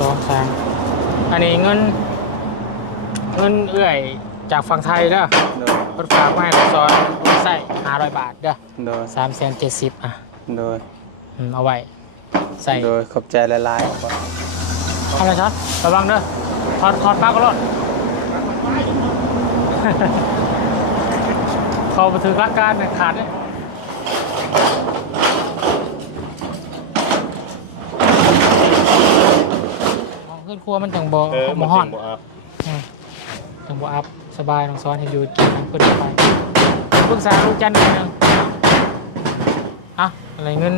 สองสามอันนี้เงิน เงินเอื้อยจากฝั่งไทยเด้อโดยรถฝากมาให้น้องซอนใส่ห้าร้อยบาทเด้อโดยสามแสนเจ็ดสิบอะโดยอืมเอาไว้ ใส่โดยขอบใจหลายๆก่อนอะไรช็อตระวังเด้อถอดถอดปลั๊กก็รถเขาไปถือหลักการเนี่ยขาดเลยมอง ขึ้นครัวมันจังบ่บ่ฮ้อนบ่ครับอืมจังบ่อัพสบายน้องซ้อนให้อยู่กินน้ำขึ้นไปปรึกษาลูกจันทร์หน่อยหนึงอะอะไรเงิน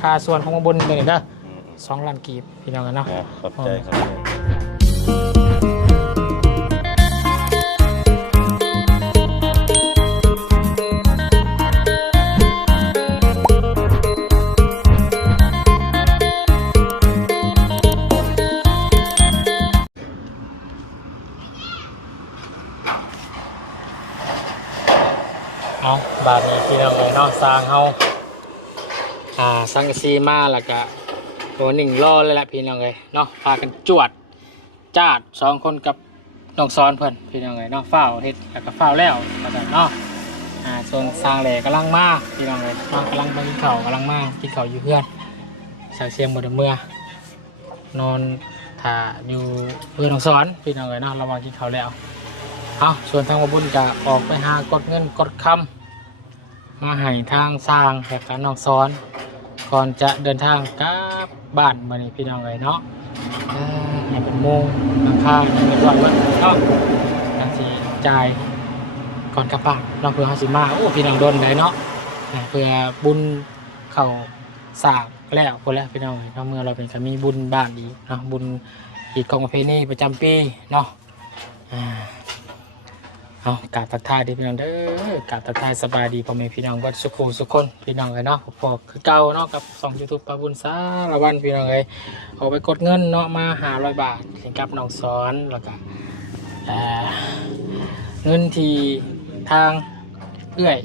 ค่าส่วนของมาบนตัวนี้เด้อสองล้านกีบพี่น้องกันเนาะ นะขอบใจครับ สร้างเฮาอ่าสังกะซีมาแล้วก็ตัวหนึ่งรอเลยแหละพี่น้องเลยเนาะพากันจวดจาดสองคนกับน้องซ้อนเพิ่อนพี่น้องเลยเนาะเฝ้าเฮ็ดแล้วก็เฝ้าแล้วมาแต่เนาะอ่าส่วนสร้างแหล่กำลังมาพี่น้องเลยเนาะกำลังไปกินข้าวกำลังมากินข้าวอยู่เพื่อนสายเสียงบ่ได้เมื่อนอนถ่าอยู่เพื่อนน้องซ้อนพี่น้องเลยเนาะเรามากินข้าวแล้วเอาส่วนทางบบุญจะออกไปหากดเงินกดคำ มาให้ทางสร้างแหกการน้องซ้อน ก่อนจะเดินทางกลับบ้านมานี่พี่น้องเลยเนาะเอ่อให้เป็นโมงราคาเงินร้อยวันเนาะการสิจ่ายก่อนกลับบ้านเราเพื่อเฮาสิมาโอ้พี่น้องโดนเลยเนาะเพื่อบุญเข้าสางแล้วคนแล้วพี่น้องเนาะเมื่อเราเป็นก็มีบุญบ้านอีเนาะบุญอีกกองประเพณีประจำปีเนาะอ่า เอากราบทักทายดีพี่น้องเด้อกาบทักทายสบายดีพ่อแม่พี่น้องเบัดสุขุสุขคนพี่น้องเลยเนาะพอคือเก่าเนาะกับสองยูทูบปาบุญสารวันพี่น้องเลยเอาไปกดเงินเนาะมาหาร้อยบาทถึงกับน้องสอนแล้วก็เงินที่ทางเอื้อย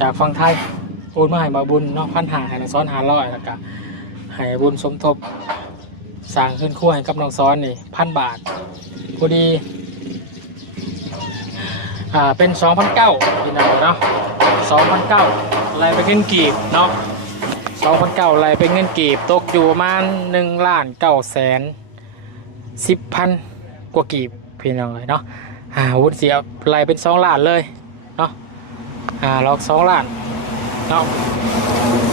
จากฝั่งไทยโอนมาให้มาบุญเนาะพันหาให้น้องซ้อนหาร้อยแล้วก็ให้บุญสมทบสร้างขึ้นคู่ให้กับน้องซ้อนนี่พันบาทพอดี อ่าเป็น 2,009พี่น้องเนาะ2,009ไล่ไปเงินกีบเนาะ2,009ไล่ไปเงินกีบตกอยู่ประมาณ1ล้าน9แสน10พันกว่ากีบพี่น้องเลยเนาะอ่าวุฒิเสียไล่เป็น 2ล้านเลยเนาะอ่าล็อก2ล้านเนาะ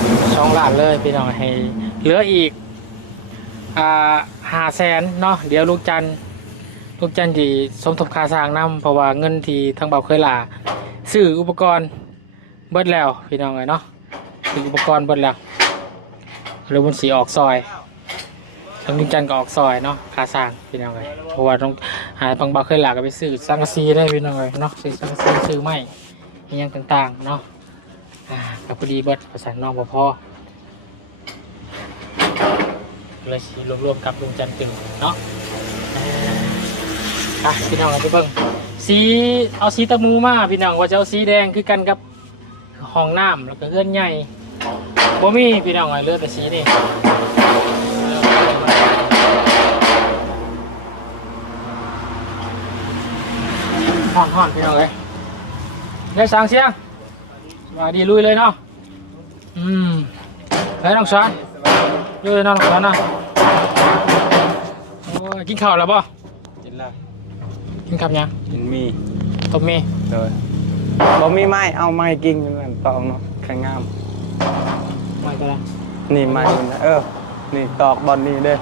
2ล้านเลยพี่น้องให้เหลืออีกอ่า5แสนเนาะเดี๋ยวลูกจันทร์ ลูกจันทีสมทบค่าสร้างน้ำเพราะว่าเงินที่ทางเบาเคยลาซื้ออุปกรณ์เบิดแล้วพี่น้องเลยเนาะซื้ออุปกรณ์เบิดแล้วหรือมันสีออกซอยทางลุงจันก็ออกซอยเนาะค่าสร้างพี่น้องเลยเพราะว่าต้องหาทางเบาเคยลาก็ไปซื้อสังกะสีได้พี่น้องเลยเนาะซื้อสังกะสีซื้อไม้อหยังต่างๆเนาะกับพอดีเบิดประสานน้องบ่พอเลยสีรวมๆกับลุงจันตึงเนาะ อะพี่น้องเอาไปเบิ่งสีเอาสีตะมูมาพี่น้องว่าจะเอาสีแดงคือกันกับห้องน้ำแล้วก็เลื่อนใหญ่บ่มีพี่น้องเอาเลือกแต่สีนี่ห่อนห่อนพี่น้องเลยได้สางเสียงมาดีลุยเลยเนาะอืมไปน้องสอนลุยเลยเนาะน้องสอนนะโอ้ยกินข้าวแล้วป่ กินกับหยังกินมีต้มมีโดยบ่มีไม้เอาไม้กิ่งนั่นตอกเนาะข้างงาม ไม่ก็ได้นี่ไม้มันนะเออ นี่ตอกบอลนี่เด้อ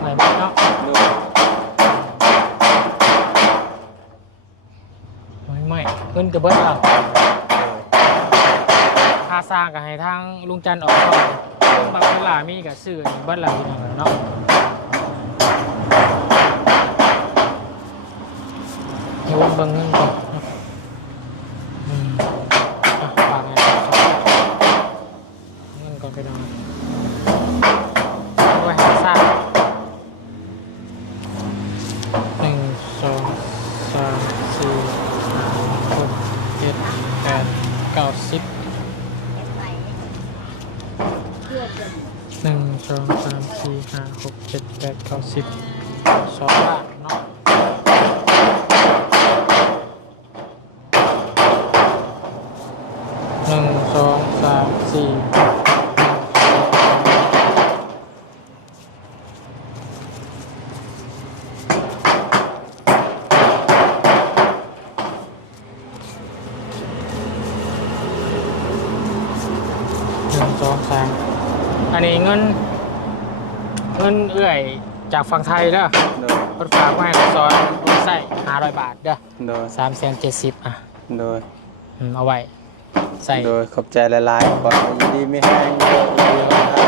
ไม่ไม่เนาะดูไม่ไม่เงินกระเบิดอะค่าสร้างกับให้ทางลุงจันทร์ออกก่อนบางเวลามีกับซื้ออันนี้เบิดละพี่น้องเนาะ เดี๋ยวเบิ่งเงินก่อนอืมอะฝากเงินก่อนเงินก่อนพี่น้องเอาไว้หาสร้าง หนึ่งสองสามสี่ห้าหกเจ็ดแปดเก้าสิบหนึ่ง สองสามสี่ห้าหกเจ็ดแปดเก้าสิบสองล้านเนาะหนึ่งสองสามสี่หนึ่งสองสามอั นนี้เงิน เงินเอื้อยจากฝั่งไทยเด้อโดยรถฝากมาให้ซอยใส่ห้าร้อยบาทเด้อโดยสามแสนเจ็ดสิบอะโดยอืมเอาไว้ใส่โดยขอบใจหลายๆขอให้ยินดีไม่แห้งเด้อยินดีไม่ให้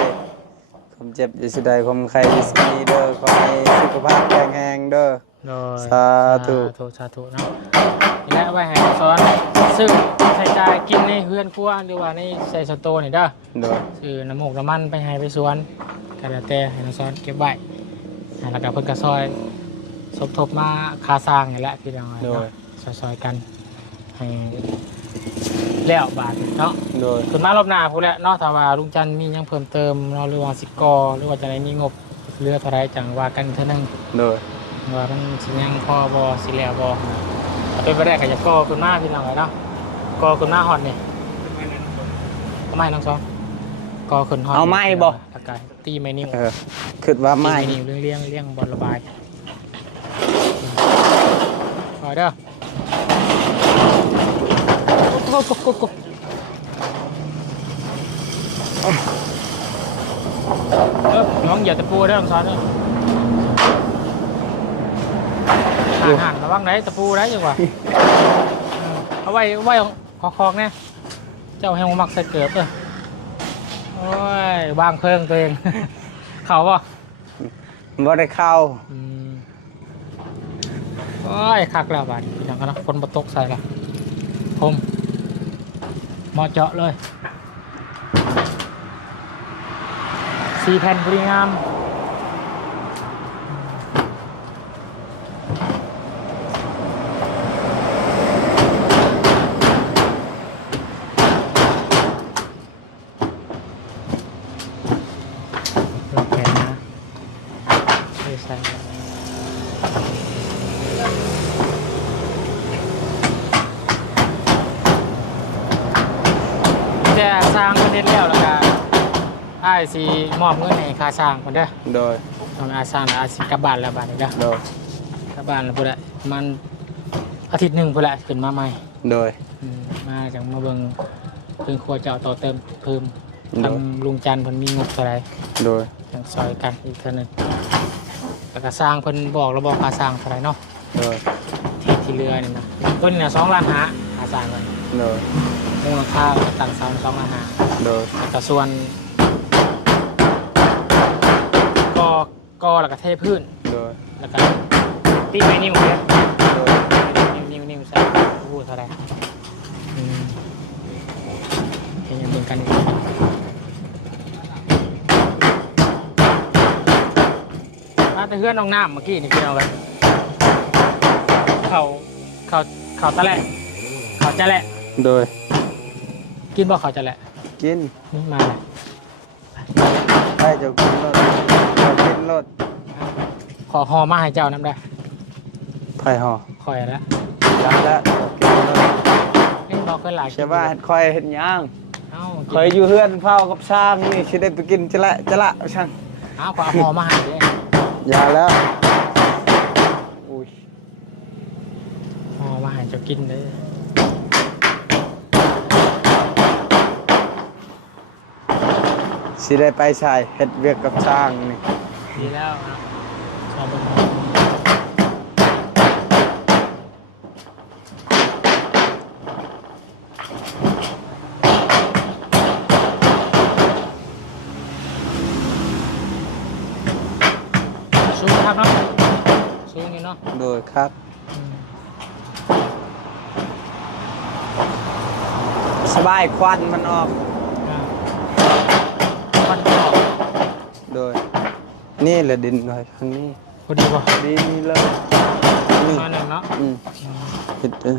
ผมเจ็บอยู่สุดใดผมใครที่สุดนี้เด้อขอให้สุขภาพแข็งแรงเด้อ โดยสาธุ สาธุสาธุเนาะนี่แหละเอาไว้ให้ซอน ซึ่งใส่ใจายกินในเฮือนครัวหรือว่าในใส่สโตนี่เด้อโดยซื้อน้ำหมกน้ำมันไปให้ไปสวนกันแล้วแต่ให้น้องซอนเก็บไว้อ่าแล้วก็เพิ่นก็ซอยสมทบมาค่าสร้างนี่แหละพี่น้องโดเนาะยซอยๆกันให้แล้วบาทเนาะโดยส่วนมากรอบหน้าพูดแล้วเนอกจากว่าลุงจันทร์มีหยังเพิ่มเติมเนาะหรือว่าสิกอหรือว่าจะได้มีงบเรือเท่าไรจังว่ากันเท่านึงโดยว่ามันสิยังพอบอสิแล้วบอ เอาเป็นไปได้ก็จะกอขึ้นมาพี่น้องเลยเนาะกอขึ้นมาฮอดนี่เอาไม้น้องซองกอขึ้นฮอดเอาไม้บ่ตะกายตีไม้นิ้วเออคิดว่าตีไม่ไม้นิ้วเลี้ยงเลี้ยงเลี้ยงบอลระบายคอยเด้อกุ๊กกุ๊กกุ๊กกุ๊กเออน้องอย่าตะปูเด้อน้องซอนเด้อ ห่างห่างระวังไหนตะปูได้จังหวะเออเอาไว้เอาไว้คอคอกเนี่ยเจ้าแหงมักใส่เกือบเออโอ้ยวางเพิ่งตัวเอง เขาป่ะบ่ได้เข้าอืมโอ้ยคักแล้วบาดนี้อย่างกันนะฝนบตกใส่ละผมเหมาะเจาะเลยสี่แผ่นพอดีงาม โอเคนะไม่ใส่แต่ สร้างประเทศแล้วแล้วก็ไอ้ายสีมอบเงินให้ค่าสร้างคนเด้อโดยทำอาสร้างแล้วอาสิกลับบ้านแล้วบ้านนี้เด้อโดย กลับบ้านแล้วพุ่นแหละมันอาทิตย์หนึ่งพุ่นแหละขึ้นมาใหม่โดย อืมมาจากมาเบิ่งเพิ่งครัวเจ้าต่อเติมเพิ่มโดทายงลุงจันทร์เพิ่นมีงบเท่าไหร่ โดย ยังซอยกันอีกเท่านึงแล้วก็สร้างเพิ่นบอกระบอกค่าสร้างเท่าไหรเนาะโดย ที่ที่เรือนี่นะต้นนี่นะสองล้านหาค่าสร้างกันโดย มูลค่าต่างเสาสองล้านหาโดยแล้วก็ส่วนกอกอแล้วก็เทพื้นโดยแล้วก็ตีไม้นิ้วเนี่ยโดยนิ้วนิ้วนิ้วใส่พูดเท่าไหรอืมเห็นยังเบิ่งกันอีกมาแต่เพื่อนน้องน้ำเมื่อกี้นี่พี่น้องเลยเขาเขาเขาตะแหละเขาจะแหละ โดย กินบ่เขาจะแหละกินนี่มาเลยได้เจะกินรถเจะกินรถขอหอมาให้เจ้าน้ำได้ไผ่ห่อคอยแล้วยักแล้วเจ้ากินรถนี่บอกเคยหลายใช่ว่าเฮ็ดคอยเห็นย่างเอ้าคอยอยู่เฮือนเฝ้ากับช้างนี่สิได้ไปกินจะละจะละช่างเอ้าขอเอาหอมาให้เลยยาแล้วอุ้ย หอมาให้เจ้ากินเลย สิได้ไปใส่เฮ็ดเวียกกับช้างนี่ดีแล้วนะชอบเป็นหอสูงครับเนาะสูงนี่เนาะโดยครับอืมสบายควันมันออก นี่แหละดินหน่อยทางนี้พอดีป่ะดินี่เลยนี่มาหนึ่งเนาะอืมเห็ดเออ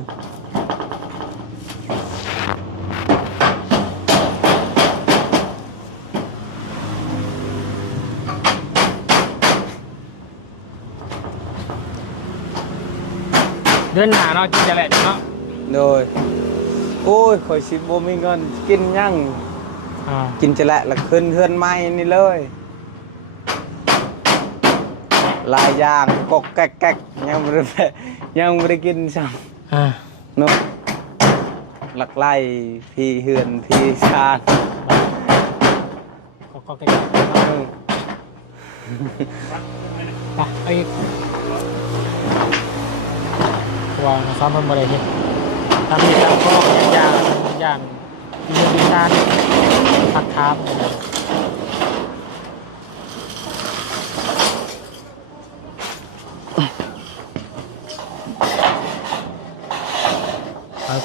เดินหาเนาะกินจะแหละเนาะโดยโอ้ยคอยชิบ่มีเงินกินยั่งกินจะแหละละขึ้นเฮือนไม้นี่เลย ลายอย่างกอกแก๊กๆยังบ่ได้แพ้ยังบ่ได้กินซ้ำอ่าเนาะหลักไล่พี่เฮือนพี่ชาญก็ก็ใกล้ๆเออไปไอ้วางซ้อมเพิ่มอะไรเห็นทำเหตุการณ์ก็ยากยากมีเรื่องมีการพักท้ามอะไรเอา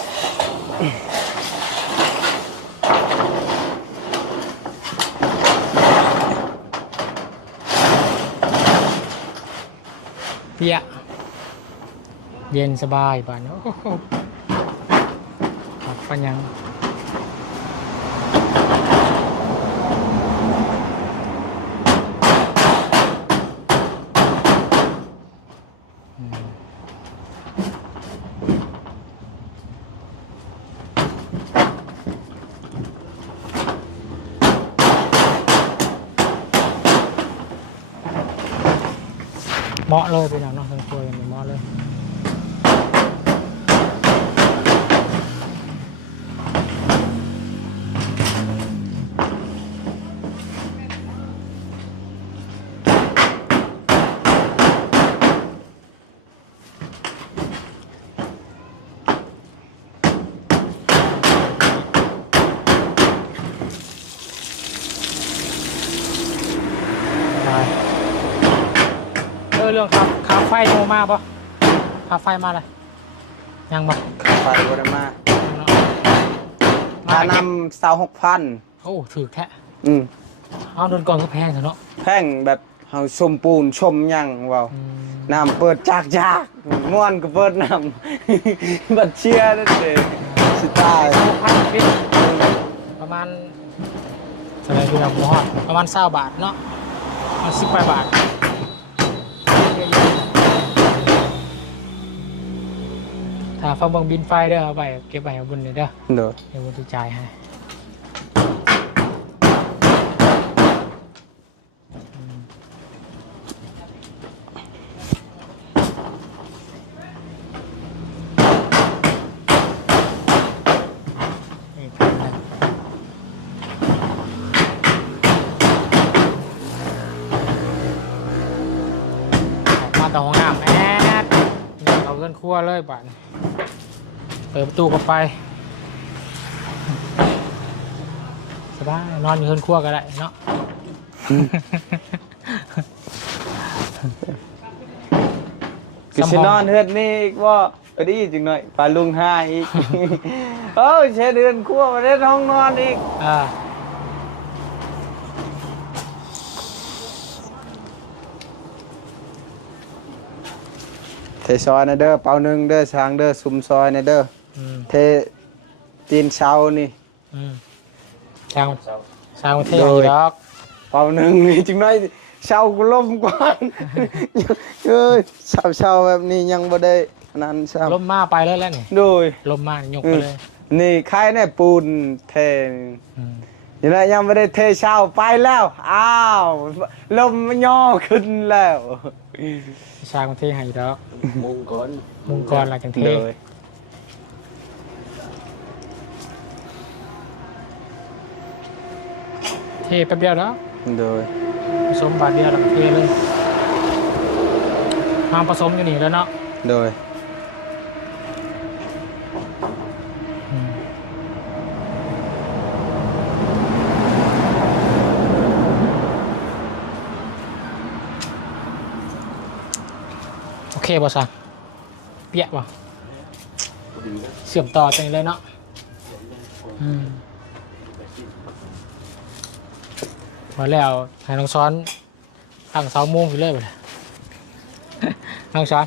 เปียะ เย็นสบายบ้านโอ้โหขับปัญญังเหมาะเลยไปหนังเนาะทั้งตัวกันเหมาะเลย ขับขับไฟโทรมาปะขับไฟมาเลยยังปะค่าไฟบ่ได้มาค่าน้ำเสาหกพันโอ้ถือแท้อืมเอาโดนก่อนก็แพงเถอะเนาะแพงแบบเฮาชมปูนชมหยังเว้าอืมน้ำเปิดจากจากม่วนก็เปิดน้ำบัดเชียร์นั่นเองสิตายพันฟิตประมาณเท่าไหรพี่เราบ่ฮอดประมาณเศร้าบาทเนาะมาสิบแปดบาท ถ้าฟังเบังบินไฟเด้อเอาไปเก็บไว้เอาบนเลยเด้อเด้อเดี๋ยวบนจะจ่ายให้นี่พันหนึ่งออกมาต่อห้องน้ำแอดนี่เอาเงินครัวเลยบ้าน เปิดประตูเข้าไปสบายนอนอยู่เฮือนครัวก็ได้เนาะคือสินอนเฮือนนี่อีกว่าก็ดีจังหน่อยปลาลุงห้าอีกเอ้าใช้เดือนครัวมาได้ห้องนอนอีกอ่าเทซอยนะเด้อเปาหนึ่งเด้อช้างเด้อซุมซอยนะเด้ออืม เทตีนเช้านี่อืมช่างช่างประเทศโดยดอกเปาหนึ่งนี่จังหน่อยเช้ากูล่มก่อนเอ้ยเช้าเช้าๆแบบนี้ยังบ่ได้อันนั้นซ้ลมมาไปแล้วแล้วนี่ำโดยลมมายกไปเลย นี่ใครเนี่ยปูนเทอืมยังไงยังไม่ได้เทเช้าไปแล้ว อ้าวลมมันย่อขึ้นแล้วช่างประเทศให้ดอกมงกลมุงกรหลักจังเทโดยเท แป๊บเดียวแล้วโดยผสมบาทเดียวแล้วก็เทเลยมาผสมอยู่นี่แล้วเนาะโดยอืมโอเคบ่สั่งเปียกบ่เสื่อมต่อจังเลยเนาะอืม มาแล้วให้น้องซ้อนตั้งเสาโมงอยู่เลยไปเลยน้องซ้อน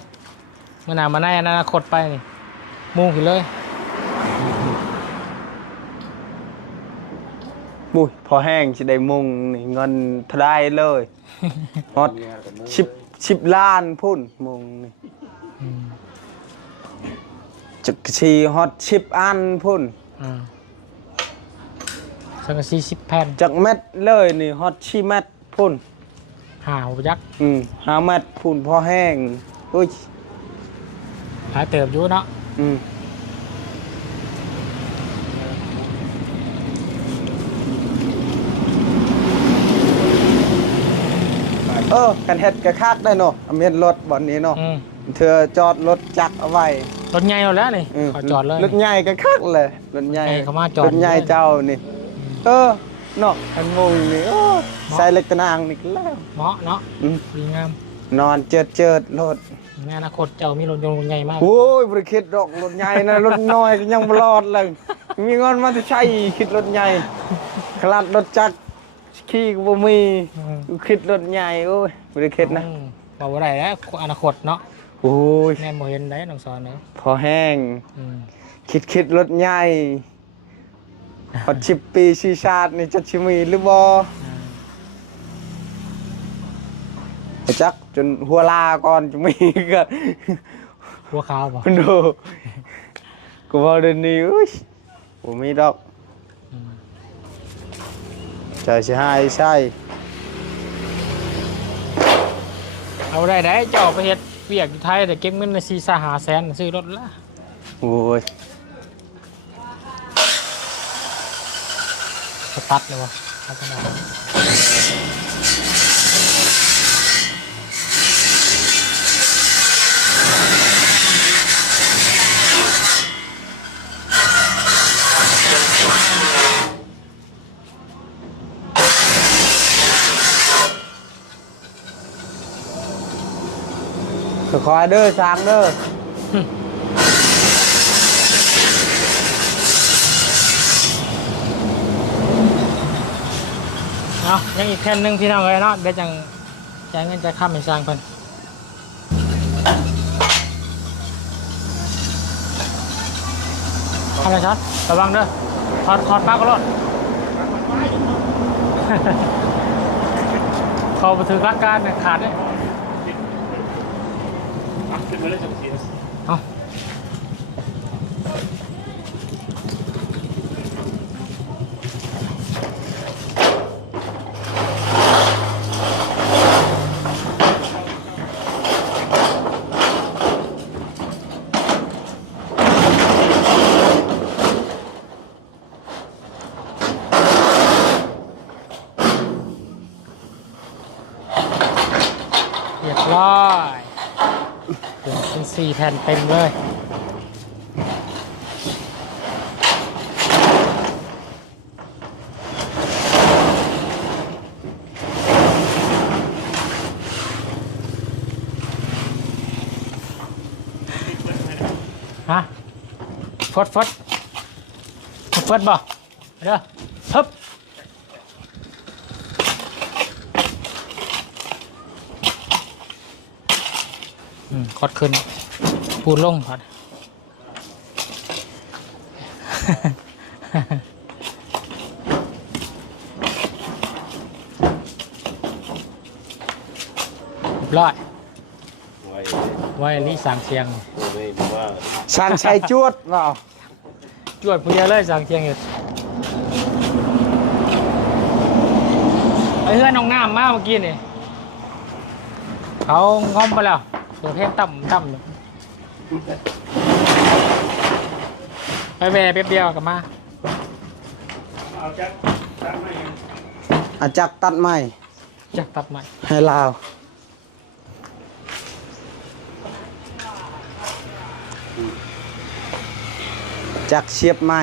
เมื่อหนามาในอนาคตไปนี่โมงอยู่เลยบุยพอแห้งจะได้มุงนี่เงินทลายเลยฮอดชิบชิบล้านพุ่นมุงนี่อืม จักชีฮอตชิปอันพุ่นอืม สังกะสีสิบแผ่นจากเม็ดเลยนี่ฮอตชิเม็ดพุ่น หาหัวยักษ์อืมหาเม็ดพุ่นพอแห้งอุ้ยหาเติบอยู่เนาะอืมเออกันเฮ็ดกระคักได้เนาะอเมนรถบ่อนนี้เนาะอืมเธอจอดรถจักรเอาไว้รถใหญ่เอาแล้วนี่มขอจอดเลยรถใหญ่กระคักเลยรถใหญ่ให้เขามาจอดรถใหญ่เจ้านี่ เออเนาะอันงงนี่โอ้ใส่เล็กตะนางนี่ก็แล้วเหมาะเนาะอืมดีงามนอนเจิดเจิดรถในอนาคตเจ้ามีรถยนต์ใหญ่มากโอ้ยบริคิดดอกรถใหญ่นะรถน้อยก็ยังบรอดเลยมีเงินมาจะใช้คิดรถใหญ่ขลาดรถจักรขี่ก็บ่มีอืมคิดรถใหญ่โอ้ยบริคิดนะอืมบอกว่าไรแล้วอนาคตเนาะโอ้ยแม่โมเห็นได้น้องสอนเนาะพอแห้งอืมคิดคิดรถใหญ่ พอชิปปีชีชาตินี่จะชิมีหรือบ่อ่าไอ้จักจนหัวลาก่อนจะมีก็หัวขาวบ่ดูกูบอกเดี๋ยวนี้อุ้ยผมมีดอกอืมใจสิให้ใช่เอาได้ได้เจ้าไปเฮ็ดเวียกอยู่ไทยแต่เก็บเงินในซีซ่าหาแสนซื้อรถละโอ้ย สตั๊ดเลยวะเอาขนาดคอยเด้อช้างเด้อ เอายังอีกแผ่นหนึงพี่น้องเลยเนาะเดี๋ยวจังจ่ายเงินจะข้ามไปสร้างเพิ่นทำอะไรครับระวังเด้อถอดถอดปลั๊กก็รถเขาไปถึงรักการเนี่ยขาดเลยเอา เรียบร้อยเป็นสี่ แผ่นเต็มเลย ฮะฟดฟดฟดฟดบ่เด้อฮึบอืมกดขึ้น พูดลงพัดเรียบร้อยไว้ไว้ลีสามเสียงไม่รู้ว่าช้างชัยจวดเปล่าจวดผู้เดียวเลยสามเสียงอยู่ไอ้เพื่อนน้องน้ำมาเมื่อกี้นี่เขาง้อมไปแล้วเปิดเพลงต่ำต่ำอยู่ ไปแวะแป๊บเดียวกลับมาอาจักตัดไม้จักตัดใหม่ให้ลาวจักเชียบไม้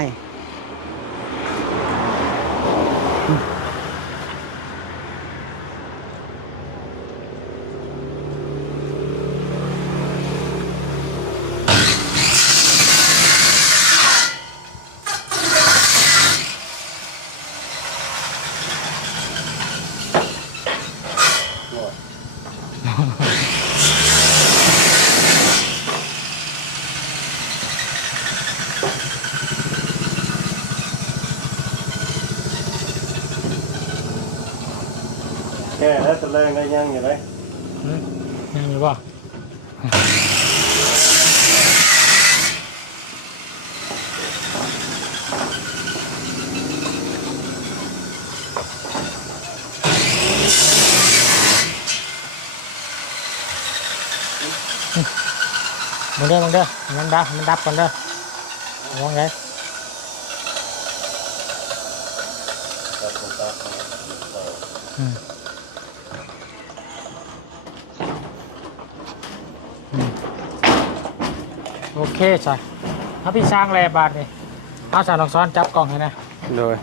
แก่แล้วตะแรงได้ยังอยู่ไหมยังอยู่ป่ะมึงเด้อมึงเด้อมันดับมันดับก่อนเด้อมองไง ใช่ถ้าพี่สร้างแลบาทนี่เอาสารลองซ้อนจับกล่องให้นะโดย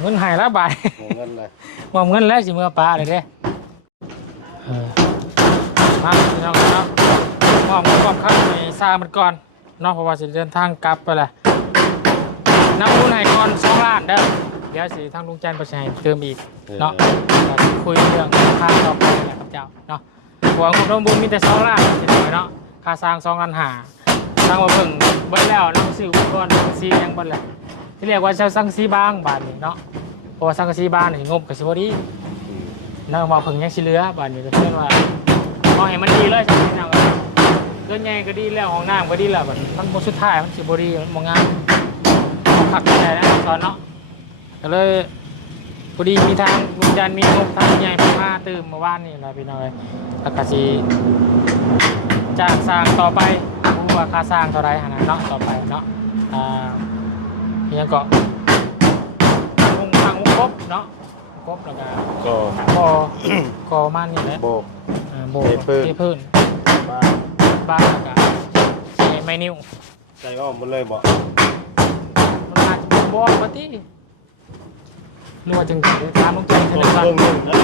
เงินใหายแล้วบาทหมูเงินเลยมอมเงินแล้วสิเมื่อปลาเลยเด้เออมาพี่น้องเนาะมอบมอบข้าวในซามันก่อนเนาะเพราะว่าสิเดินทางกลับไปแหละน้ำมูลให้ก่อนสองล้านเด้อเดี๋ยวสิทางลุงจันทร์ไปให้เติมอีกเนาะก็สิคุยเรื่องค่าต่อไปแหละครับเจ้าเนาะหัวของน้องบุญมีแต่สองล้านสิหน่อยเนาะค่าสร้างสองล้านหาสร้างมาเพิ่งเบิ้แล้วน้ำซื้ออุปกรณ์ซียังเบิ้แหละที่เรียกว่าเช่าสังซีบางบาทนี่เนาะเพราะสังกะสีบ้านนี่งบกับสิบดีแล้วมาเพิ่งยังสิเหลือบานนี้ก็เพื่อนว่าเอาให้มันดีเลยใช่ไหมนะเรื่องใหญ่ก็ดีแล้วห้องน้ำก็ดีแล้วบัดมันบสุดท้ายมันสิบดีมันมองงามขักใจนะตอนเนาะก็เลย พอดีมีทางลุงจันทร์มีงบทางใหญ่มามาตื่มเมื่อวานนี่แหละพี่น้อยแล้วก็สิจ้างสร้างต่อไปรู้ว่าค่าสร้างเท่าไรหนนะเนาะต่อไปเนาะอ่าเพียงก็ทางวงทางวงครบเนาะครบแล้วก็ก็กอกอมันนี่แหละโบก อ่าโบเทพื้น เทพื้นบ้านบ้านแล้วก็ใส่ไม้นิ้วใจอ้อมหมดเลยบอกมันอาจจะเป็นบอลปกติ หรือว่าจึงตามลงใจเคเท่ารื่นั้นองหนึงนะ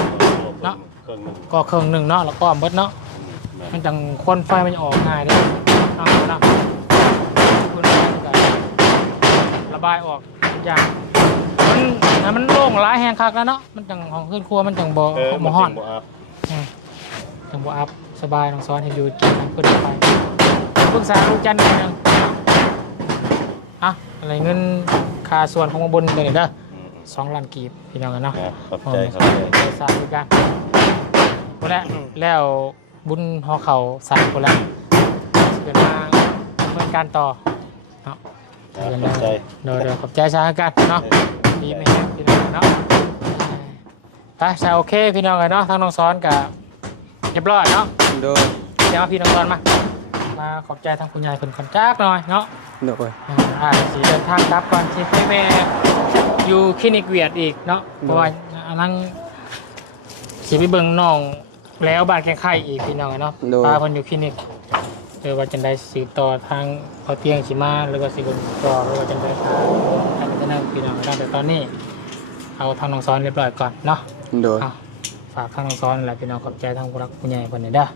เนาะเครื่องหนึงก็เครื่องหนึ่งเนาะแล้วก็เบิดเนาะมันจังควันไฟมันจะออกง่ายเด้เอาเนาะพื้นไฟมันก็ระบายออกทุกอย่างมันให้มันโล่งหลายแหงคักแล้วเนาะมันจังของขึ้นครัวมันจังบ่เออบ่ฮ้อนบ่อัพอืมจังบ่อัพสบายน้องซ้อนให้อยู่กินทางเพิ่นไปปรึกษาลูกจันทร์หน่อยหนึงอะอะไรเงินค่าส่วนของข้างบนตัวนี้เด้ออืม สองล้านกีบพี่น้องกันเนาะครับขอบใจครับใจสาธุกันหมดแล้วแล้วบุญหอเขาสร้างคนละสิเป็นมาเพื่อการต่อเนาะครับขอบใจเดี๋ยวเดี๋ยวขอบใจสาธุกันเนาะดีไหมครับพี่น้องเนาะไปใช่โอเคพี่น้องกันเนาะทั้งน้องซ้อนกับเรียบร้อยเนาะโดยเดี๋ยวเอาพี่น้องซ้อนมา มาขอบใจทางคุณยายเพิ่นคนจักหน่อยเนาะโดยอ่าอาจจะสีเดินทางกลับก่อนที่ให้แม่อยู่คลินิกเวียดอีกเนาะเพราะว่าอันนั้นสีไปเบิ่งน้องแล้วบ้านแข่งไข่อีกพี่น้องเนาะโดยปาเพิ่นอยู่คลินิกเออว่าจังได้สืบต่อทางพอเตียงสิมาหรือว่าสิเบิ่งต่อหรือว่าจังได้ทางทางจะนั่งพี่น้องเนาะแต่ตอนนี้ เอาทางน้องซ้อนเรียบร้อยก่อนเนาะ โดยเอาฝากทางน้องซ้อนนั่นแหละพี่น้องขอบใจทางผู้รักผู้ใหญ่เพิ่นนี่เด้อ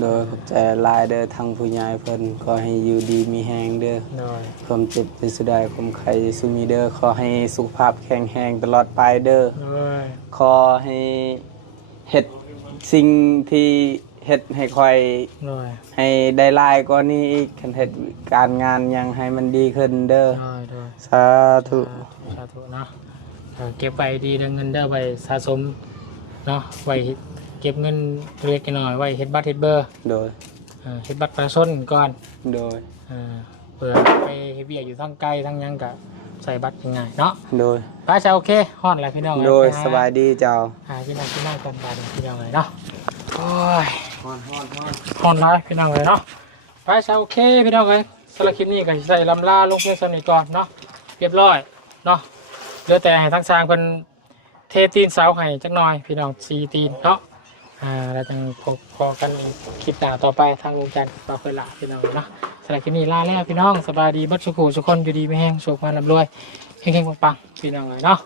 โดยขอบใจหลายเด้อทางผู้ใหญ่เพิ่นขอให้อยู่ดีมีแฮงเด้อโดยความเจ็บเป็นสุดายความไข้สุมีเด้อขอให้สุขภาพแข็งแรงตลอดไปเด้อโดยขอให้เฮ็ดสิ่งที่เฮ็ดให้ค่อยโดยให้ได้หลายกว่านี้อีกคันเฮ็ดการงานหยังให้มันดีขึ้นเด้อโดยโดยสาธุ สาธุเนาะเออเก็บไว้ดีเด้อเงินเด้อไว้สะสมเนาะไว้ เก็บเงินเล็กน้อยไว้เฮ็ดบัตรเฮ็ดเบอร์โดยเออเฮ็ดบัตรประชาชนก่อนโดยเออเผื่อไปเฮ็ดเวียกอยู่ทั้งไกลทั้งหยังก็ใส่บัตรง่ายๆเนาะโดยป้าจะโอเคฮอดแล้วพี่น้องโดยไปหสบายดีเจ้าหาพี่น้องพี่น้องกันบาดนี้พี่น้องเลยเนาะโอ้ยฮอนฮอนฮอนฮอดแล้วพี่น้องเลยเนาะป้าจะโอเคพี่น้องเลยสำหรับคลิปนี้ก็สิใส่ลำลาลงเพียงสนิทก่อนเนาะเรียบร้อยเนาะเหลือแต่ให้ทั้งสร้างเพิ่นเทตีนเสาให้จักหน่อย พี่น้องสีตีนเนาะ อ่าเราจะพอพอกันคลิปหน้าต่อไปทางวงจันทร์เราเคยละพี่น้องเนาะสำหรับคลิปนี้ลาแล้วพี่น้องสบายดีบัดสุขุสุขคนอยู่ดีไม่แห้งโชคมาลำรวยเฮงๆปังๆพี่น้องเลยเนาะ